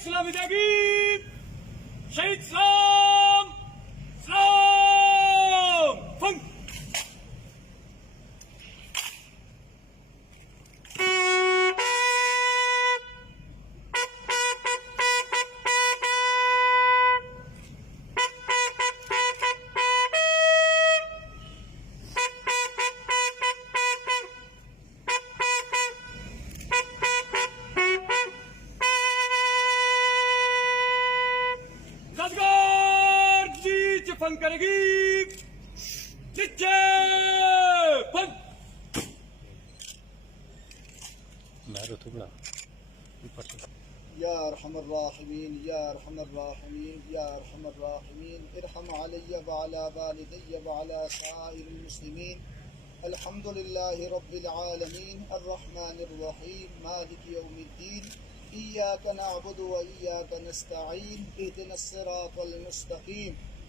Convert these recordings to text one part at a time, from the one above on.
İslam'ı devir! Şehit İslam! İslam! Fın! Fun करेगी fun या अरहमर राहिमीन या अरहमर राहिमीन या अरहमर राहिमीन इरहम अलैया व अला वालिदैया व अला साइरिल मुस्लिमीन अल्हम्दुलिल्लाहि रब्बिल आलमीन अर्रहमानिर रहीम मालिकि यौमिद्दीन इय्याका नअबुदु व इय्याका नस्तईन इहदिनस सिरातल मुस्तकीम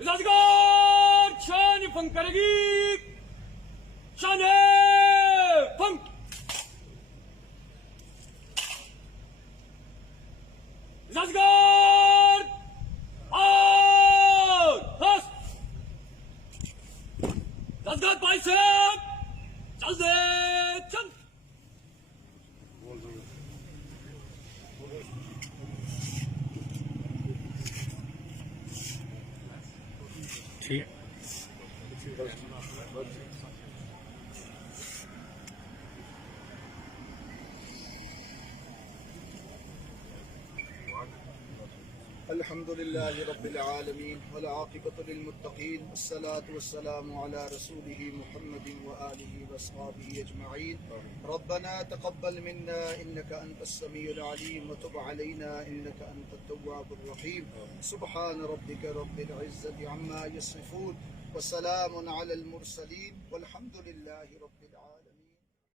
इलाजगार शान फन करेगी शान फन इलाजगार और हस इलाजगार भाई साहब चल दे चल ठीक अल्हम्दुलिल्लाहि रब्बिल आलमीन वल आक़िबतु लिल मुत्तक़ीन वस्सलातु वस्सलामु अला रसूलिहि मुहम्मदिन व आलिहि व अस्हाबिहि अजमईन रब्बना तक़ब्बल मिन्ना इन्नका अंतस समीउल अलीम व तुब अलैना इन्नका अंतत तव्वाबुर रहीम सुब्हान रब्बिका रब्बिल इज़्ज़ति अम्मा यसिफून व सलामुन अलल मुरसलीन वल्हम्दुलिल्लाहि रब्बिल आलमीन।